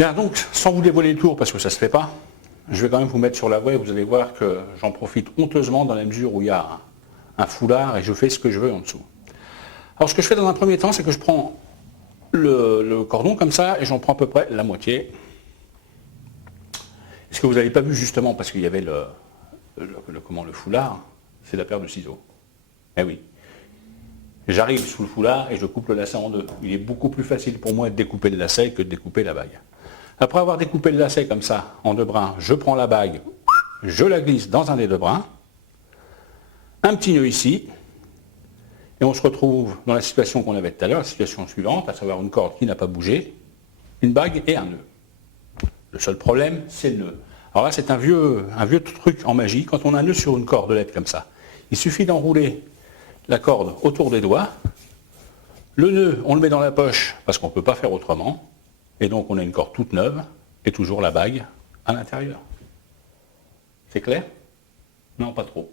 Bien, donc, sans vous dévoiler le tour, parce que ça ne se fait pas, je vais quand même vous mettre sur la voie et vous allez voir que j'en profite honteusement dans la mesure où il y a un foulard et je fais ce que je veux en dessous. Alors, ce que je fais dans un premier temps, c'est que je prends le cordon comme ça et j'en prends à peu près la moitié. Ce que vous n'avez pas vu justement, parce qu'il y avait le foulard, c'est la paire de ciseaux. Eh oui. J'arrive sous le foulard et je coupe le lacet en deux. Il est beaucoup plus facile pour moi de découper le lacet que de découper la bague. Après avoir découpé le lacet comme ça, en deux brins, je prends la bague, je la glisse dans un des deux brins, un petit nœud ici, et on se retrouve dans la situation qu'on avait tout à l'heure, la situation suivante, à savoir une corde qui n'a pas bougé, une bague et un nœud. Le seul problème, c'est le nœud. Alors là, c'est un vieux truc en magie. Quand on a un nœud sur une cordelette comme ça, il suffit d'enrouler la corde autour des doigts. Le nœud, on le met dans la poche parce qu'on ne peut pas faire autrement. Et donc, on a une corde toute neuve et toujours la bague à l'intérieur. C'est clair? Non, pas trop.